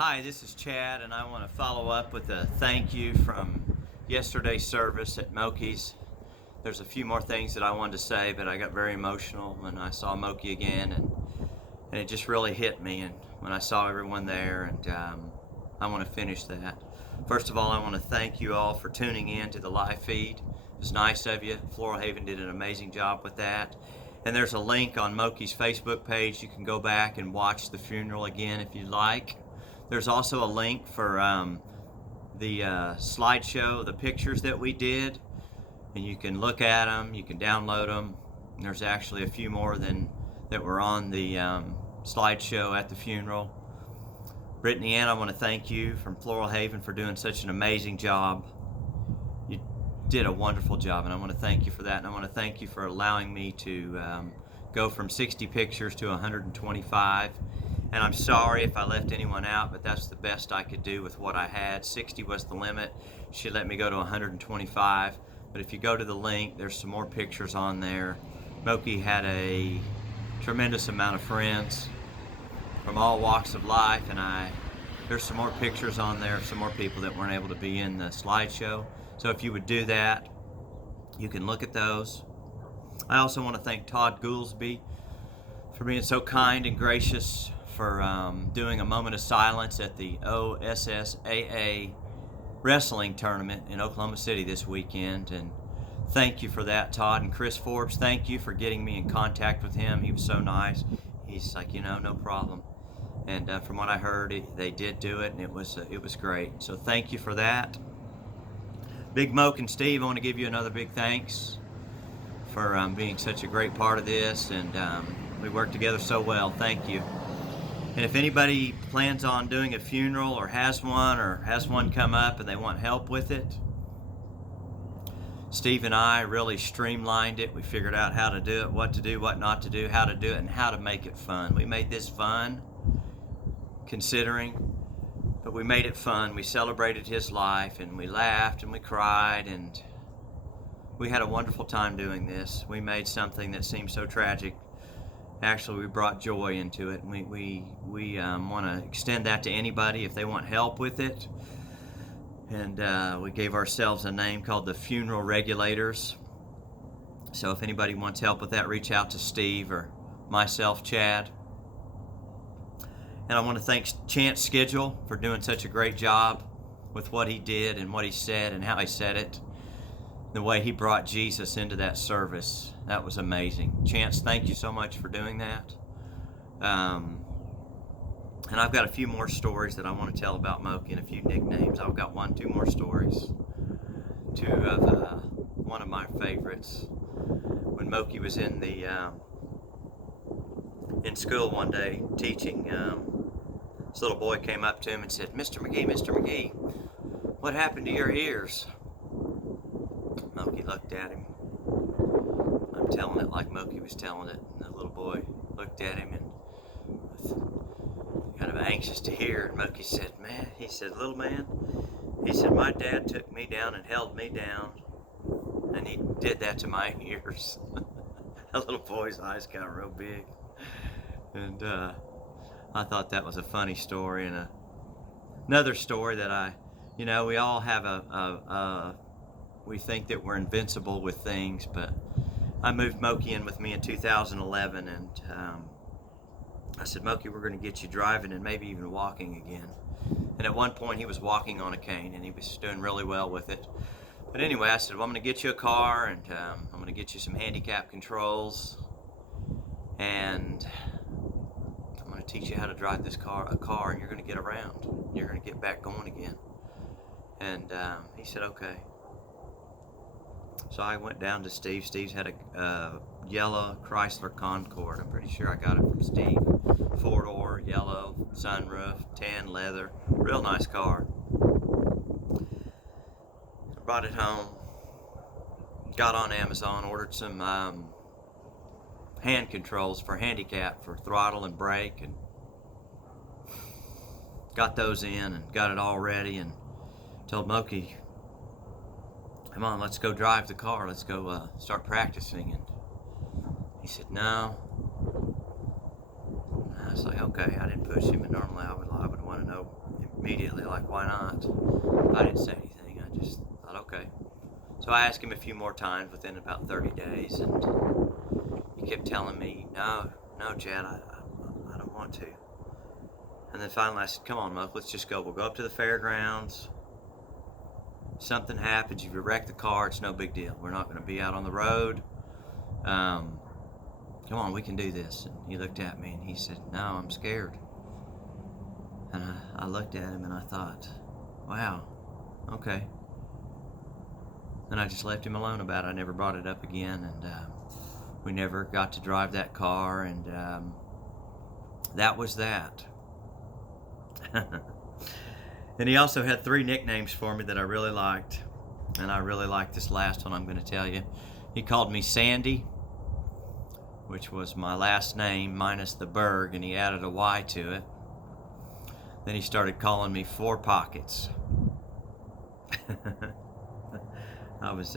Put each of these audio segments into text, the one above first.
Hi, this is Chad, and I want to follow up with a thank you from yesterday's service at Mokie's. There's a few more things that I wanted to say, but I got very emotional when I saw Mokie again, and it just really hit me. And when I saw everyone there, and I want to finish that. First of all, I want to thank you all for tuning in to the live feed. It was nice of you. Floral Haven did an amazing job with that. And there's a link on Mokie's Facebook page. You can go back and watch the funeral again if you'd like. There's also a link for the slideshow, the pictures that we did, and you can look at them, you can download them. And there's actually a few more than that were on the slideshow at the funeral. Brittany Ann, I want to thank you from Floral Haven for doing such an amazing job. You did a wonderful job, and I want to thank you for that. And I want to thank you for allowing me to go from 60 pictures to 125. And I'm sorry if I left anyone out, but that's the best I could do with what I had. 60 was the limit. She let me go to 125. But if you go to the link, there's some more pictures on there. Mokie had a tremendous amount of friends from all walks of life, and there's some more pictures on there of some more people that weren't able to be in the slideshow. So if you would do that, you can look at those. I also want to thank Todd Goolsby for being so kind and gracious, for doing a moment of silence at the OSSAA wrestling tournament in Oklahoma City this weekend. And thank you for that, Todd. And Chris Forbes, thank you for getting me in contact with him. He was so nice. He's like, no problem. And from what I heard, they did do it, and it was great. So thank you for that. Big Moke and Steve, I want to give you another big thanks for being such a great part of this, and we worked together so well. Thank you. And if anybody plans on doing a funeral or has one come up and they want help with it, Steve and I really streamlined it. We figured out how to do it, what to do, what not to do, how to do it, and how to make it fun. We made this fun, considering, but we made it fun. We celebrated his life, and we laughed and we cried, and we had a wonderful time doing this. We made something that seemed so tragic. Actually, we brought joy into it, and we want to extend that to anybody if they want help with it. And we gave ourselves a name called the Funeral Regulators. So if anybody wants help with that, reach out to Steve or myself, Chad. And I want to thank Chance Schedule for doing such a great job with what he did and what he said and how he said it. The way he brought Jesus into that service, that was amazing. Chance, thank you so much for doing that. And I've got a few more stories that I want to tell about Mokie and a few nicknames. I've got two more stories. Two of one of my favorites. When Mokie was in school one day teaching, this little boy came up to him and said, Mr. McGee, what happened to your ears? Mokie looked at him. I'm telling it like Mokie was telling it. And the little boy looked at him and was kind of anxious to hear. And Mokie said, little man, he said, my dad took me down and held me down, and he did that to my ears. That little boy's eyes got real big. And I thought that was a funny story. And another story that we all have we think that we're invincible with things, but I moved Mokie in with me in 2011, and I said, Mokie, we're going to get you driving and maybe even walking again. And at one point he was walking on a cane, and he was doing really well with it. But anyway, I said, well, I'm going to get you a car, and I'm going to get you some handicap controls, and I'm going to teach you how to drive a car, and you're going to get around. You're going to get back going again. And he said, okay. So I went down to Steve. Steve's had a yellow Chrysler Concorde. I'm pretty sure I got it from Steve. 4-door, yellow, sunroof, tan leather. Real nice car. I brought it home. Got on Amazon, ordered some hand controls for handicap, for throttle and brake, and got those in and got it all ready, and told Mokie, come on, let's go drive the car. Let's go start practicing. And he said, no. And I was like, okay. I didn't push him, and normally I would want to know immediately, like, why not? I didn't say anything. I just thought, okay. So I asked him a few more times within about 30 days, and he kept telling me, no, Chad, I don't want to. And then finally I said, come on, Moke, let's just go. We'll go up to the fairgrounds. Something happens, if you wreck the car, it's no big deal. We're not going to be out on the road. Come on, we can do this. And he looked at me and he said, no, I'm scared. And I looked at him and I thought, wow, okay. And I just left him alone about it. I never brought it up again, and we never got to drive that car, and that was that. And he also had 3 nicknames for me that I really liked, and I really liked this last one I'm going to tell you. He called me Sandy, which was my last name minus the Berg, and he added a Y to it. Then he started calling me Four Pockets. I was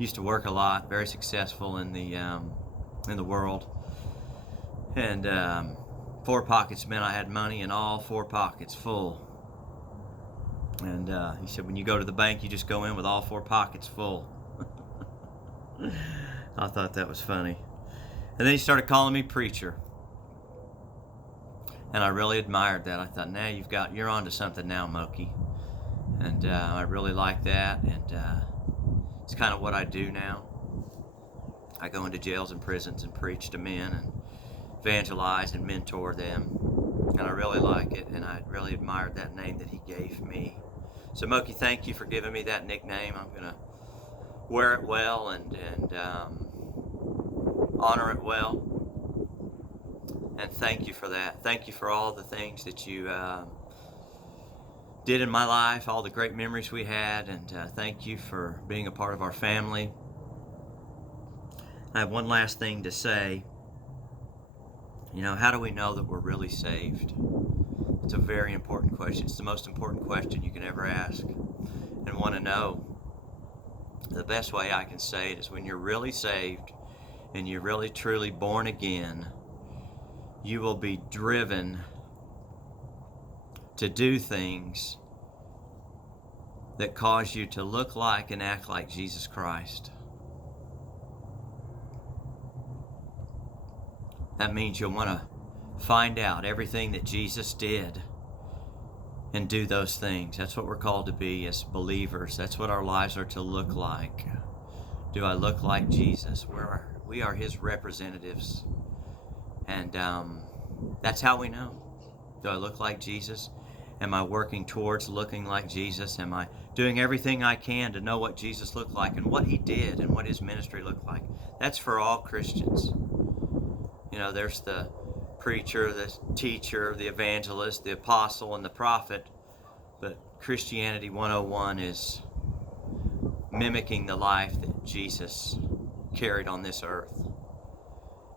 used to work a lot, very successful in the world, and 4 pockets meant I had money in all 4 pockets full. And he said, when you go to the bank, you just go in with all 4 pockets full. I thought that was funny. And then he started calling me preacher, and I really admired that. I thought, now you're on to something now, Mokie. And I really like that, and it's kind of what I do now. I go into jails and prisons and preach to men and evangelize and mentor them, and I really like it, and I really admired that name that he gave me. So Mokie, thank you for giving me that nickname. I'm going to wear it well and honor it well, and thank you for that. Thank you for all the things that you did in my life, all the great memories we had, and thank you for being a part of our family. I have one last thing to say. You know, how do we know that we're really saved? It's a very important question. It's the most important question you can ever ask and want to know. The best way I can say it is when you're really saved and you're really truly born again, you will be driven to do things that cause you to look like and act like Jesus Christ. That means you'll want to find out everything that Jesus did and do those things. That's what we're called to be as believers. That's what our lives are to look like. Do I look like Jesus? We are his representatives. And that's how we know. Do I look like Jesus? Am I working towards looking like Jesus? Am I doing everything I can to know what Jesus looked like and what he did and what his ministry looked like? That's for all Christians. You know, there's the preacher, the teacher, the evangelist, the apostle, and the prophet. But Christianity 101 is mimicking the life that Jesus carried on this earth.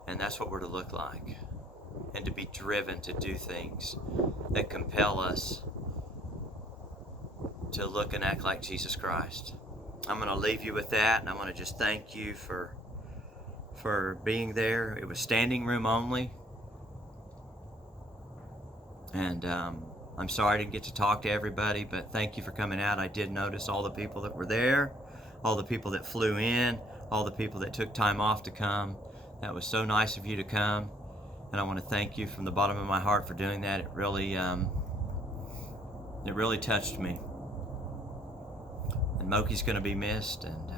And that's what we're to look like. And to be driven to do things that compel us to look and act like Jesus Christ. I'm going to leave you with that, and I want to just thank you for being there. It was standing room only, and I'm sorry I didn't get to talk to everybody, but thank you for coming out. I did notice all the people that were there, all the people that flew in, all the people that took time off to come. That was so nice of you to come, and I want to thank you from the bottom of my heart for doing that. It really touched me. And Mokie's going to be missed, and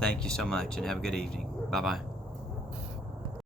thank you so much, and have a good evening. Bye-bye.